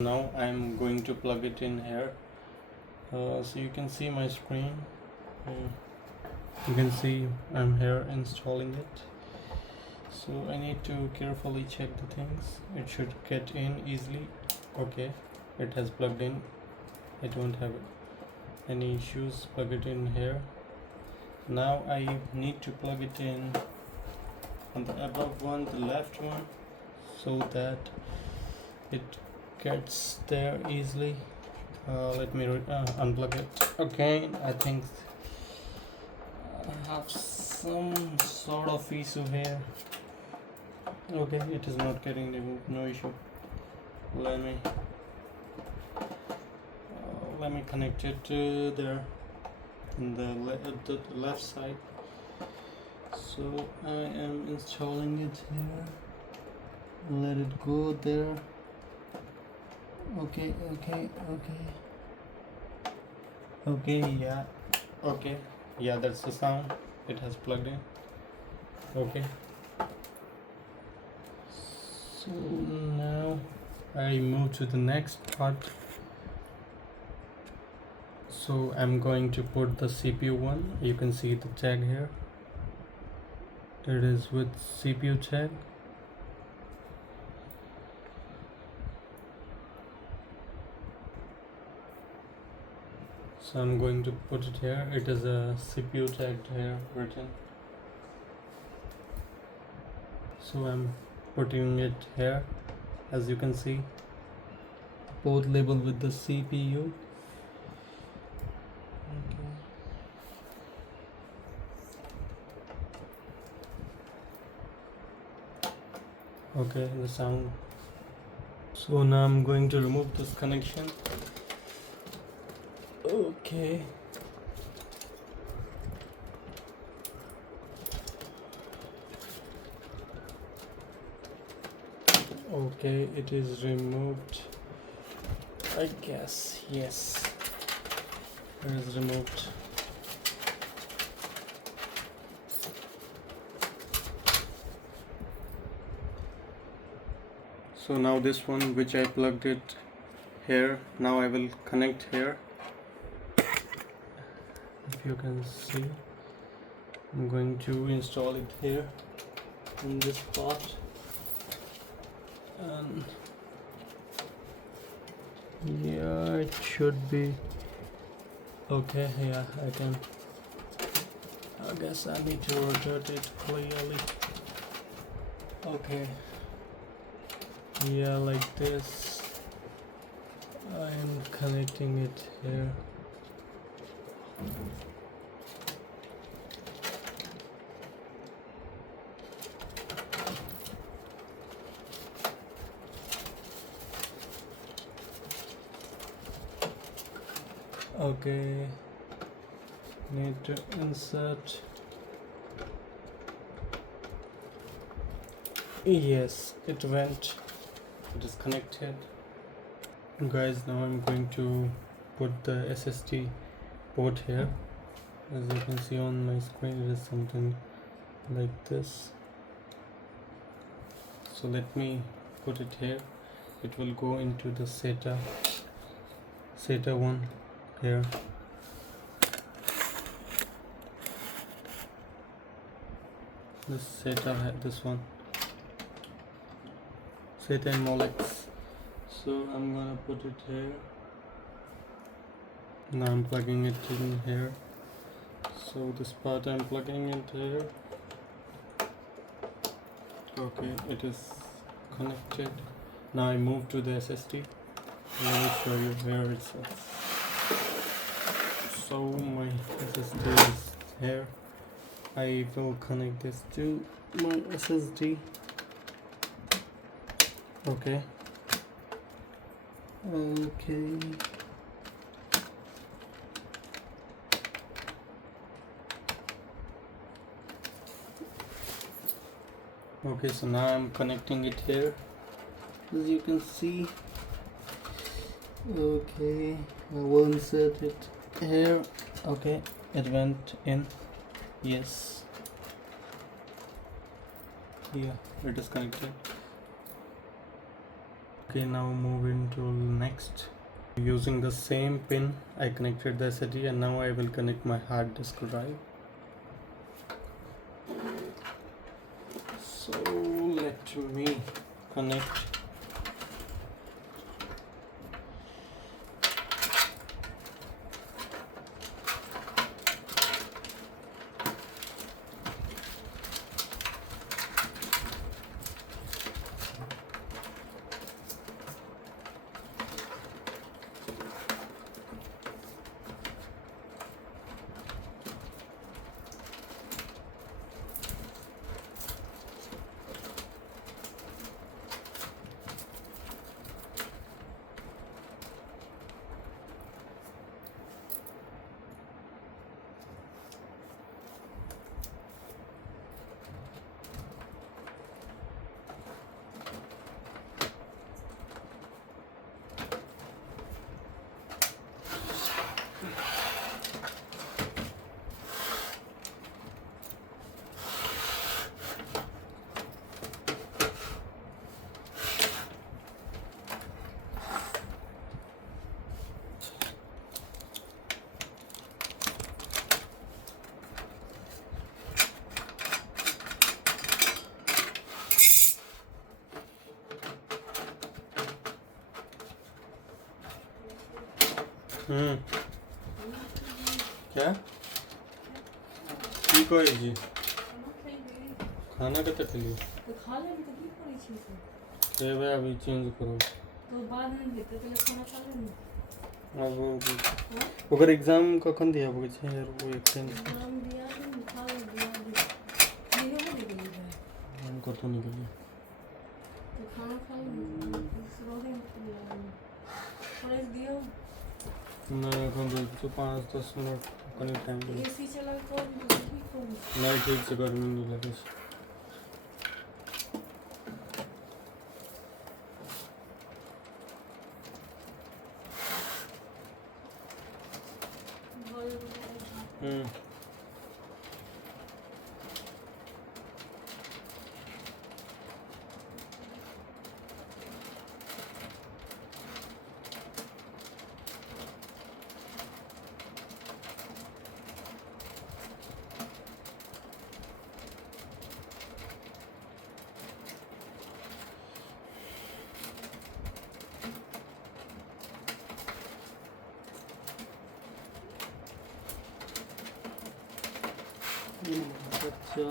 Now I'm going to plug it in here. So you can see my screen. You can see I'm here installing it. So I need to carefully check the things. It should get in easily. Okay, it has plugged in. I don't have any issues. Plug it in here. Now I need to plug it in on the above one, the left one, so that it gets there easily. Let me unplug it. Okay, I think I have some sort of issue here. Okay, it is not getting removed, no issue. Let me connect it there in the left side. So I am installing it here. Let it go there. Okay, yeah, that's the sound. It has plugged in. Okay, so now I move to the next part. So I'm going to put the CPU one. You can see the tag here. It is with CPU tag. So I'm going to put it here. It is a CPU tagged here written. So I'm putting it here. As you can see, both labeled with the CPU. Okay, the sound. So now I'm going to remove this connection. Okay. Okay, it is removed. I guess, yes. It is removed. So now this one which I plugged it here, now I will connect here. If you can see, I'm going to install it here in this part, and yeah, it should be okay. Yeah, I guess I need to rotate it clearly. Okay, yeah, like this. I am connecting it here. Okay, need to insert. Yes, it went. It is connected. Guys, now I'm going to put the SSD port here. As you can see on my screen, it is something like this. So let me put it here. It will go into the SATA one here. This one, SATA and Molex. So I'm gonna put it here. Now I'm plugging it in here. So this part I'm plugging it here. Okay, it is connected. Now I move to the SSD. Let me show you where it's at. So my SSD is here. I will connect this to my SSD. Okay. Okay, so now I'm connecting it here. As you can see. Okay, I will insert it here. Okay, it went in. Yes. Yeah, it is connected. Okay, now move into next. Using the same pin, I connected the SSD, and now I will connect my hard disk drive. So let me connect. क्या ठीक है जी खाना कते खली तो खा ले तो की करै छी से ये वे अभी चेंज करो तो बाद में देते पहले खाना खा ले अब ओकर एग्जाम कखन दिया बगे छै यार वो एक दिन नाम दिया नहीं खा ले दिया नहीं हो गई है हम कतो निकली तो खाना खा ले रोहे थोड़ा दियो मैं এখন तो 5-10 मिनट कने टाइम दे एसी चला तो भी को नहीं ठीक से गर्मी नहीं लगे अच्छा